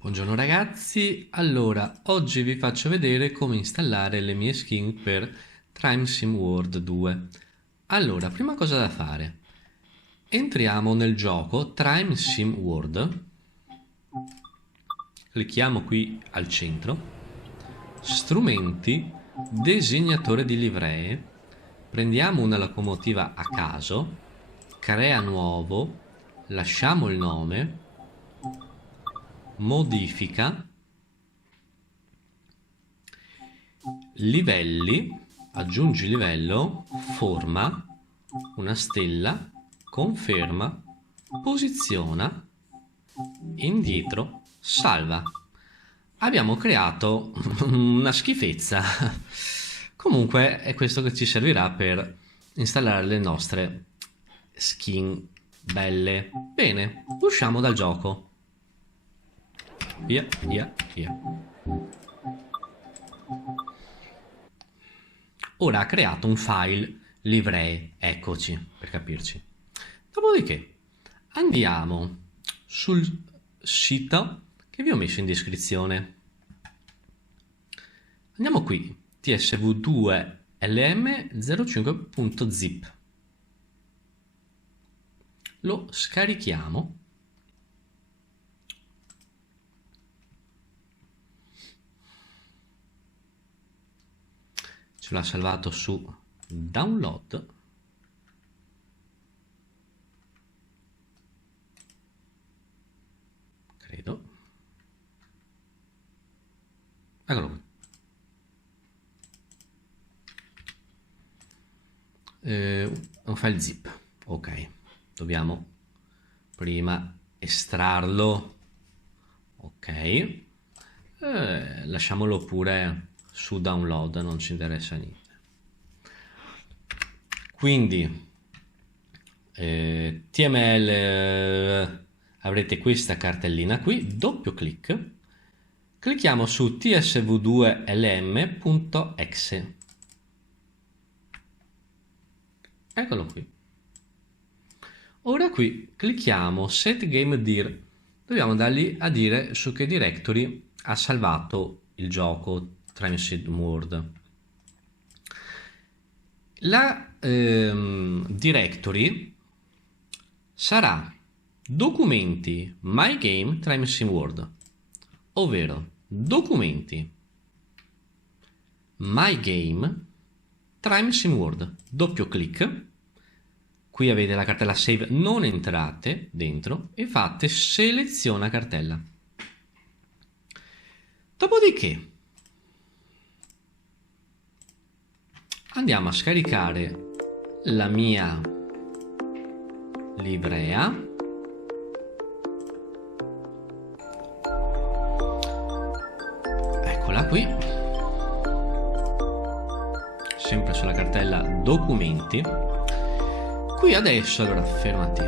Buongiorno ragazzi, allora oggi vi faccio vedere come installare le mie skin per Time Sim World 2. Allora, prima cosa da fare, entriamo nel gioco Time Sim World, clicchiamo qui al centro, strumenti, disegnatore di livree, prendiamo una locomotiva a caso, crea nuovo, lasciamo il nome, modifica, livelli, aggiungi livello, forma, una stella, conferma, posiziona, indietro, salva. Abbiamo creato una schifezza. Comunque è questo che ci servirà per installare le nostre skin belle. Bene, usciamo dal gioco. Via, via, via. Ora ha creato un file livree, eccoci, per capirci. Dopodiché andiamo sul sito che vi ho messo in descrizione. Andiamo qui, tsv2lm05.zip. Lo scarichiamo. Ce l'ha salvato su download. Credo. Eccolo qui. Un file zip. Ok. Dobbiamo prima estrarlo. Ok. Lasciamolo pure su download, non ci interessa niente. Quindi TML, avrete questa cartellina qui, doppio clic, clicchiamo su tsv2lm.exe. Eccolo qui. Ora qui clicchiamo set game dir, dobbiamo dargli a dire su che directory ha salvato il gioco Time Sim World. La directory sarà documenti my game Time Sim World, ovvero documenti my game Time Sim World, doppio clic. Qui avete la cartella save, non entrate dentro e fate seleziona cartella. Dopodiché andiamo a scaricare la mia livrea. Eccola qui. Sempre sulla cartella documenti. Qui adesso, allora, fermati.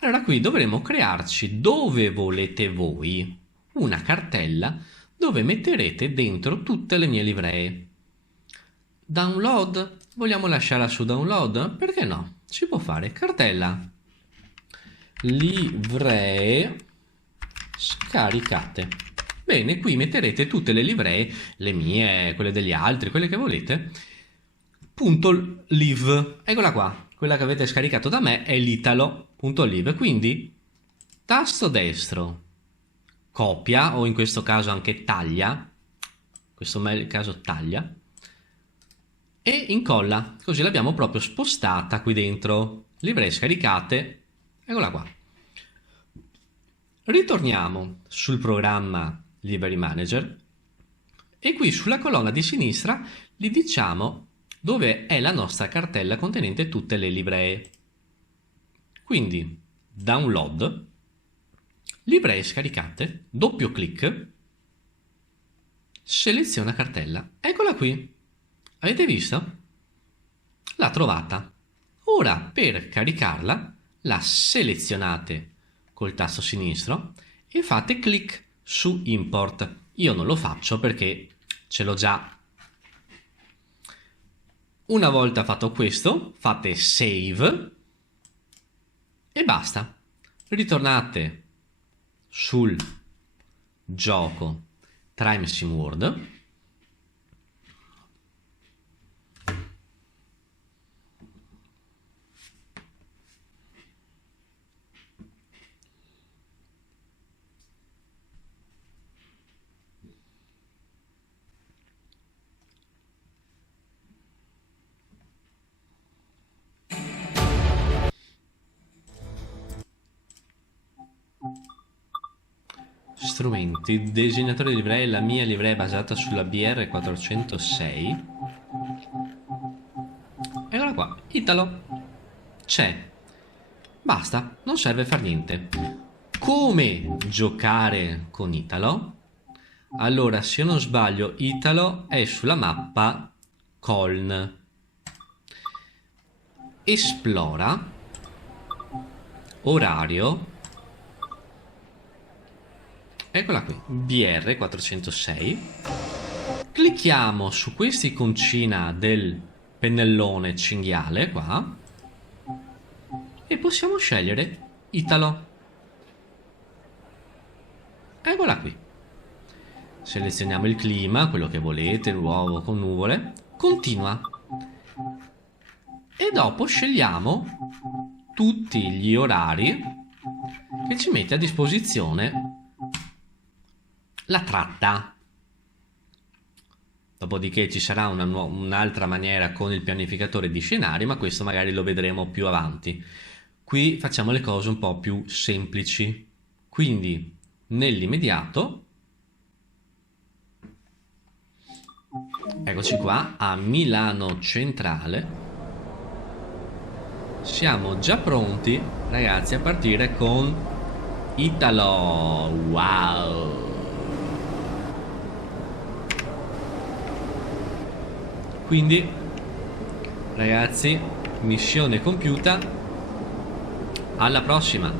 Allora qui dovremo crearci dove volete voi una cartella dove metterete dentro tutte le mie livree. Download, vogliamo lasciarla su download? Perché no? Si può fare cartella livree scaricate. Bene, qui metterete tutte le livree, le mie, quelle degli altri, quelle che volete. Punto .live, eccola qua, quella che avete scaricato da me è l'italo.live, quindi tasto destro, copia, o in questo caso anche taglia, in questo caso taglia, e incolla, così l'abbiamo proprio spostata qui dentro, livree scaricate, eccola qua. Ritorniamo sul programma Library Manager e qui sulla colonna di sinistra gli diciamo dove è la nostra cartella contenente tutte le livree. Quindi download, livree scaricate, doppio clic, seleziona cartella. Eccola qui. Avete visto? L'ha trovata. Ora per caricarla la selezionate col tasto sinistro e fate clic su import. Io non lo faccio perché ce l'ho già. Una volta fatto questo, fate save e basta. Ritornate sul gioco Trime Sim World. Strumenti, disegnatore di livree, la mia livrea è basata sulla BR406. Eccola qua, Italo. C'è. Basta, non serve far niente. Come giocare con Italo? Allora, se io non sbaglio, Italo è sulla mappa Coln. Esplora. Orario. Eccola qui, BR406. Clicchiamo su questa iconcina del pennellone cinghiale qua e possiamo scegliere Italo. Eccola qui. Selezioniamo il clima, quello che volete, l'uovo con nuvole. Continua. E dopo scegliamo tutti gli orari che ci mette a disposizione la tratta. Dopodiché ci sarà un'altra maniera con il pianificatore di scenari, ma questo magari lo vedremo più avanti. Qui facciamo le cose un po' più semplici. Quindi nell'immediato, eccoci qua a Milano Centrale. Siamo già pronti, ragazzi, a partire con Italo. Wow! Quindi, ragazzi, missione compiuta. Alla prossima!